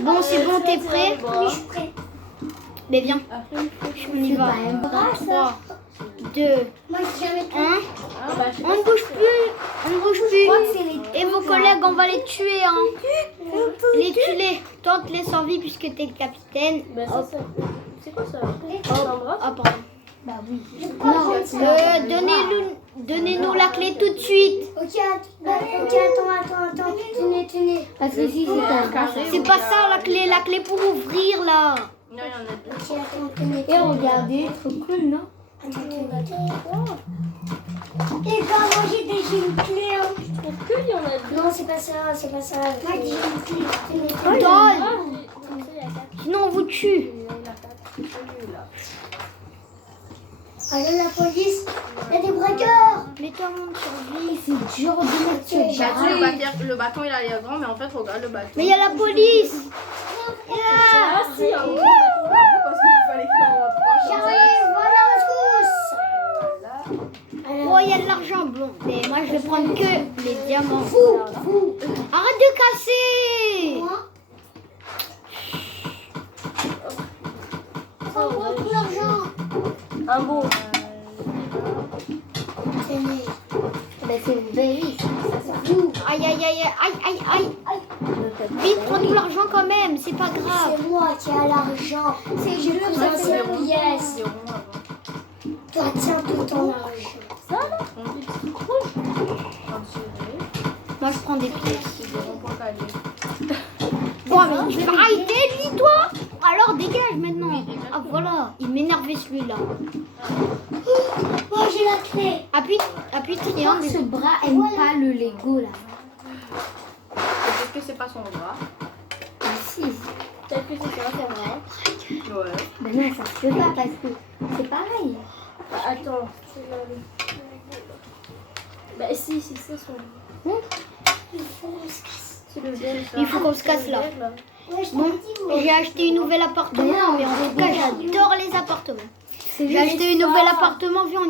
Bon, c'est bon, t'es prêt? Oui, je suis prêt. Mais viens, on y va. 3, 2, Moi, j'ai jamais 1. On ne bouge plus, on ne bouge plus. Et vos collègues, on va les tuer, hein. Les. Toi, tu laisses en vie puisque t'es le capitaine. Hop, C'est quoi ça? hop, hop. Bah oui. Donnez-nous la clé tout de suite. Ok, attends. Tenez. Parce que si c'est un carré. C'est pas ça la clé pour ouvrir là. Non, il y en a deux. Ok, attends, tenez. Et regardez, trop cool, non? Attends. Et bah, moi, j'ai déjà une clé. Hein. Je trouve qu'il y en a deux. Non, c'est pas ça. Moi, j'ai une clé. Tenez. Donne, sinon on vous tue. Allez, la police. Il y a des braqueurs. Mais tout le monde survit. C'est dur de mettre ce Bah, tu sais, barrage. le bâton il a l'air grand, mais en fait, regarde le bâton. Mais il y a la police. Ah, si, un gros bâton là, parce qu'il fallait qu'il en rapproche. J'arrive. Voilà, Oh, il y a de l'argent. Bon, mais moi je vais prendre que les diamants. Vous. Arrête de casser. Moi. Oh, tout l'argent. Un beau. Tenez. Ben, c'est belle. Vous. Aïe. Vite, prends tout l'argent quand même, c'est pas grave. C'est moi qui ai l'argent. C'est je le Ça, c'est faisais. rond. Yes. C'est rond avant. Toi, tiens tout ton argent. Ça, là? On dit petit rouge. Un tiré. Moi je prends des pièces. C'est des ronds pour caler. Bon, mais je vais arrêter lui, toi. Alors dégage maintenant. Ah voilà, il m'énervait celui-là. Oh, j'ai la clé. Appuie triangle. Ce bras aime pas le Lego, là. Peut-être que c'est pas son bras. Ah si. Peut-être que c'est ça, c'est vrai. Ouais. Ben non, ça se fait pas parce que c'est pareil. Bah, attends. C'est là. Bah, si, c'est ça son. C'est le vert. Il faut qu'on se casse là. Ouais, je Bon, t'ai dit, moi. j'ai acheté un nouvel appartement, mais en tout cas j'adore les appartements. J'ai acheté un nouvel appartement, viens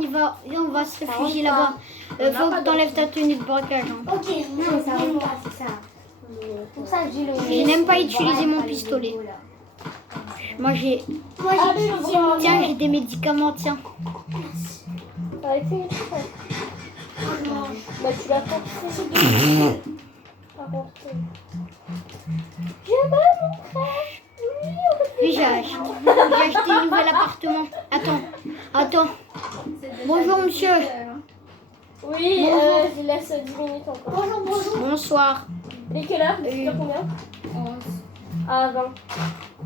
on va se réfugier là-bas. Faut que t'enlèves ta tenue de braquage. Hein. Ok, Non, ça va pas, c'est ça. Pour ça que j'ai le. Je n'aime pas utiliser mon pistolet. Moi j'ai tiens, j'ai des médicaments, tiens. Avec ces trucs. Bah, tu l'as pas par contre. Puis j'ai acheté un nouvel appartement. Attends. Bonjour monsieur. Oui, je laisse 10 minutes encore. Bonjour. Bonsoir. Et quelle heure? Tu as combien? 11. Ah, 20.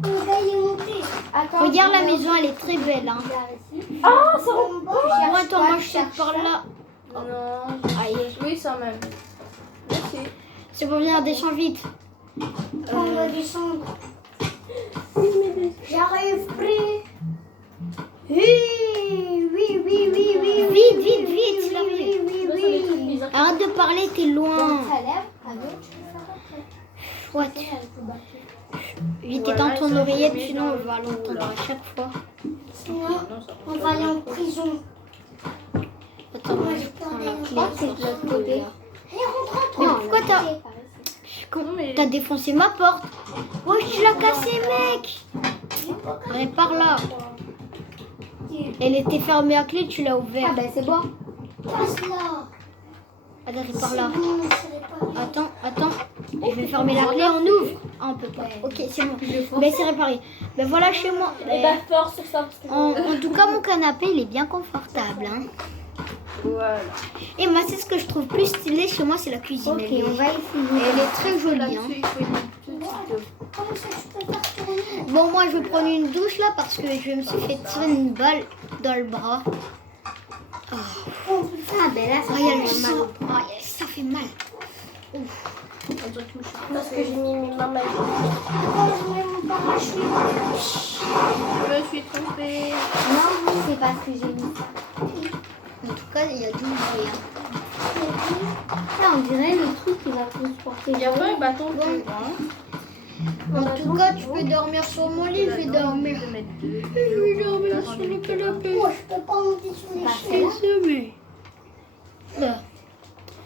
Il est monté. Attends, Regarde la maison, elle est très belle. Hein. Ah, ça va. Bon, attends, moi je saute par là. Non. Aïe. Oui, ça même. Merci. C'est pour venir, descends vite. On va descendre. J'arrive prêt. Oui. Vite, s'il vous plaît. Oui. Arrête de parler, t'es loin. What? Vite, éteins ton oreillette, sinon on va l'entendre à chaque fois. Sinon, on va aller en prison. Attends, moi je prends la clé. c'est de l'autre côté. Allez, rentre. Mais pourquoi t'as défoncé ma porte? Ouais, tu l'as cassé, mec. Répare là. Elle était fermée à clé, tu l'as Ah ouverte. ben c'est bon. Passe-la. Allez, répare là. Bon, c'est réparé. Attends. Je vais fermer la clé, on ouvre. Ah, on peut pas. Ok, c'est bon. Ben, c'est réparé. Ben voilà chez moi. Et bah, force sur ça. Parce que En tout cas, mon canapé, il est bien confortable. Hein. voilà. Et moi, c'est ce que je trouve plus stylé chez moi, c'est la cuisine. Ok, Elle est- on va essayer. Elle est très jolie. Hein. Il faut une petite. Comment ça, je peux pas retourner? Bon, moi, je vais prendre une douche là parce que je me suis fait tirer une balle dans le bras. Ah ben là, ça Ah, il y a le fait mal. sang. Ah, ça fait mal. Parce que j'ai mis mes mains mal. Je mets mon parachute. Je me suis trompée. Non, c'est parce que j'ai mis ça. En tout cas, il y a 12 G. Là, on dirait le truc qui va transporter. Il y a pas un bâton plus grand. En tout cas, tu peux dormir sur mon lit, je vais dormir. Je vais dormir sur le canapé. Moi, je peux pas monter sur les chaises. Désolé.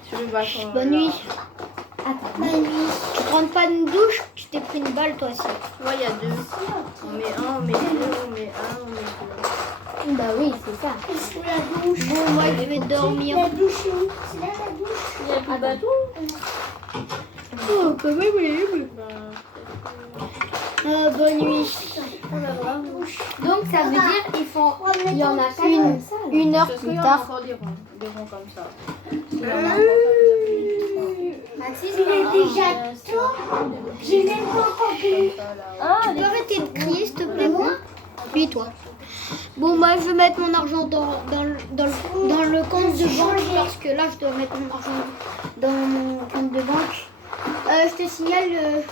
Sur le bâton. Bonne nuit. Attends. Tu prends pas une douche, tu t'es pris une balle toi aussi. Ouais, il y a deux. On met un, on met deux, on met un, on met deux. Bah oui, c'est ça. Et sous la douche. Bon, moi je vais dormir. La douche, c'est là la douche. Il y a plus de bateau. Oh, quand même, oui. Bonne nuit. Donc ça veut dire qu'ils font. Il y en a quatre Une- comme ça. là. 1 heure Parce plus qu'il y en a tard. encore des ronds comme ça. Il y en a encore comme Mathis, Il est déjà ça. tôt. J'ai même pas encore fini. Tu peux arrêter de crier, s'il te plaît, moi? Oui, toi. Bon, moi, je vais mettre mon argent dans le compte de banque parce que là, je dois mettre mon argent dans mon compte de banque. Je te signale,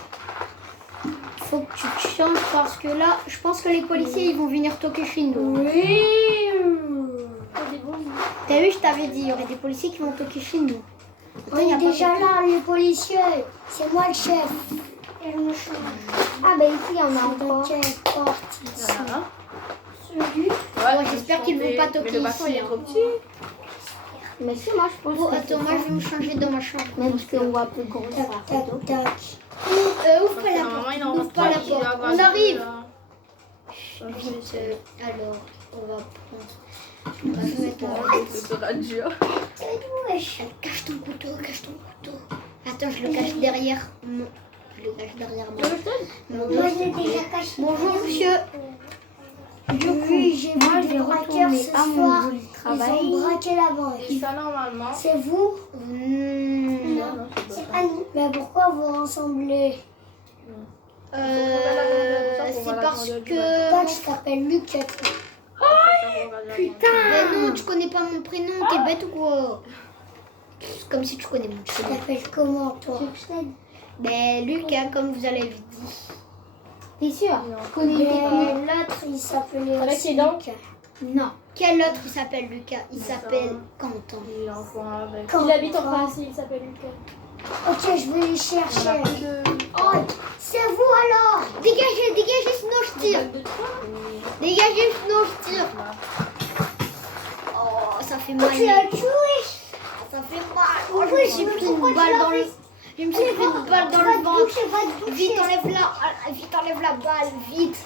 faut que tu te changes parce que là, je pense que les policiers, ils vont venir toquer chez nous. Oui. T'as vu, je t'avais dit, il y aurait des policiers qui vont toquer chez nous. On est déjà là, les policiers. C'est moi le chef. Et je me change. Ah bah ici il y en a encore. Quelle porte Il y ici? en a un. Celui. Ouais, j'espère qu'ils vont pas toquer Mais le bateau, ici, il est hein. trop petit. Mais si moi je pense Bon, que attends, moi, je vais me changer dans ma chambre. même si on voit plus gros sur la Tac, photo. tac, tac. Ouvre pas la Normalement, porte. il en Ouvre reste pas la trois qui porte. doivent On avoir arrive. là. Vite, alors, on va prendre. On va se mettre Ce sera dur. Wesh. Cache ton couteau, cache ton couteau. Attends, je le cache derrière. Non, je le cache derrière moi. Non, Moi, je l'ai déjà caché. Bonjour, monsieur. Oui, j'ai Moi vu je des vais braqueurs retourner ce à mon soir. joli Ils travail. ont braqué la banque. Et ça, normalement. C'est vous? Non. Non, c'est C'est pas ça. Annie. Mais pourquoi vous ressemblez? C'est parce que. Toi, tu t'appelles Lucas. Putain. Ben non, tu connais pas mon prénom, t'es bête ou quoi? C'est comme si tu connais mon Tu prénom. t'appelles comment, toi? Ben Lucas, comme vous avez dit. T'es sûr? Je connais tes Mais l'autre, il s'appelait Avec aussi les dents? Lucas. Non. Quel autre il s'appelle Lucas? Il s'appelle Quentin. Il est enfant avec. Quand Il habite en toi? France, il s'appelle Lucas. Ok, je vais les Il y en a chercher. plus de. Oh, c'est vous alors? Dégagez, dégagez, sinon je tire. Dégagez, sinon je tire. Oh, ça fait mal. Tu l'as tué? Ça fait mal. Oh, je Oui, me suis mais pris pourquoi une tu balle l'as dans le. fait? Je me suis pris une balle dans Va le te ventre. doucher, va te doucher. Vite, enlève la balle, vite.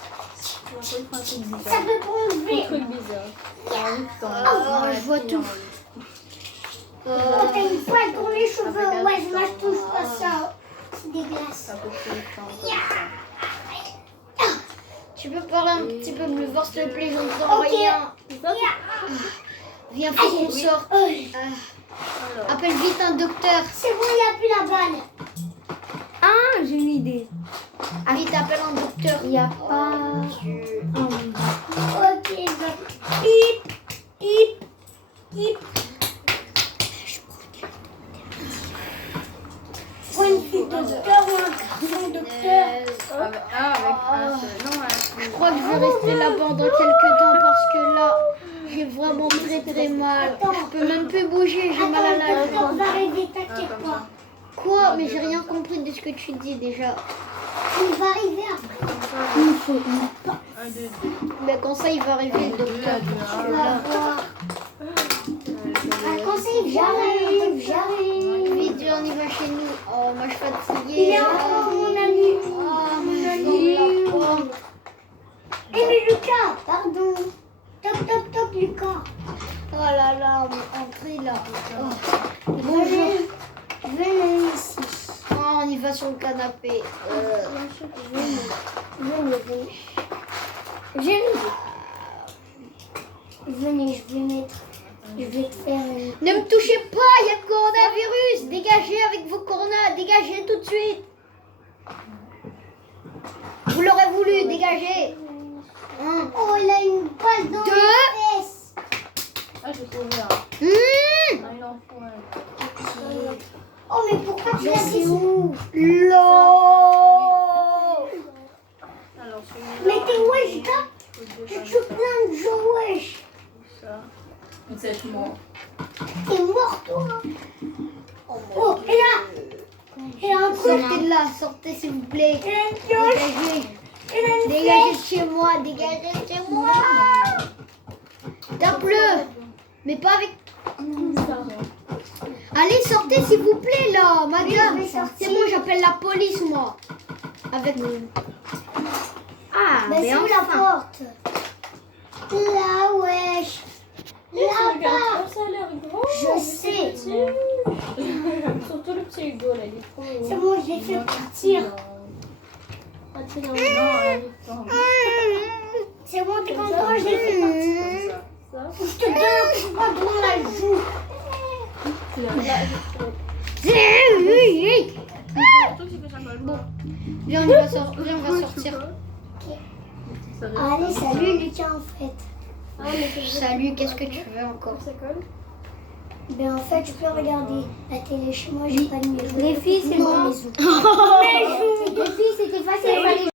Ça peut tomber. Truc bizarre. Oh, je vois tout. Oh, t'as une poêle dans les cheveux. Ouais, moi je touche pas ça. C'est dégueulasse. Ça peut tout le temps comme ça. Tu peux parler un petit peu plus fort, s'il te plaît, j'entends Ok. rien. Viens, faut qu'on Allez. sorte. Alors. Appelle vite un docteur. C'est bon, il n'y a plus la balle. Ah, j'ai une idée. Vite, appelle un docteur. Il n'y a pas. Ok, donc. Hip, hip, hip. Prends une fille de docteur ou un garçon docteur. Avec un seul. Non, Je crois que je vais rester là pendant quelques temps parce que là, j'ai vraiment très mal. Je peux même plus bouger, j'ai mal à la Attends, le docteur jambe. va arriver, comme t'inquiète ça. pas. Quoi? Mais j'ai rien compris de ce que tu dis déjà. Il va arriver après. Un, deux, deux. Mais quand ça, il va arriver le docteur. Tu vas voir. Un conseil, j'arrive. Vite, on y va chez nous. Oh, moi je suis fatiguée. Il est encore mon ami. Oh, ma jambe là. Eh mais Lucas, pardon. Toc, toc, toc, Lucas. Oh là là, mais entrez là. Oh. Bonjour. Venez, venez ici. Oh, on y va sur le canapé. Venez. Venez, je vais te faire une... Ne me touchez pas, il y a le coronavirus. Dégagez avec vos coronas, dégagez tout de suite. Vous l'aurez voulu, dégagez. Un. Oh, il a une balle dans Deux. les fesses. Ah, j'ai trouvé un. Mmh. Ah, il en faut un. Oh, mais pourquoi tu l'as fait où? L'eau. Alors, celui-là. Mais t'es wesh, gars. faut Tu déballer tues plein de gens, wesh. ça. Vous êtes mort. T'es mort, toi. Oh, et là, il y a un truc. Sortez de là, sortez s'il vous plaît. Il y a une pioche. Dégagez. Il y a une Dégagez de flèche. chez moi, dégagez de chez moi. Tape-le. Mais pas avec... Allez, sortez s'il vous plaît là, madame. Oui, je vais sortir. C'est bon, j'appelle la police moi. Avec Ah, Mais mais c'est où la enfin. porte? Là, wesh. Là-bas. Ça a l'air grand. Je mais sais. c'est petit. Surtout le petit Hugo, là, il est trop. C'est bon, je l'ai fait partir. Ah, tiens, non, elle est pas. C'est bon, t'es content, je l'ai fait partir. Ça. Je te donne un coup de poing dans la joue. Viens, on va sortir. Allez, salut Lucas en fait. Salut, qu'est-ce que tu veux encore? Ça colle. Ben en fait, je peux regarder la télé chez moi, j'ai pas de maison. Les filles, c'est Non, moi. maison. Les filles, c'était facile.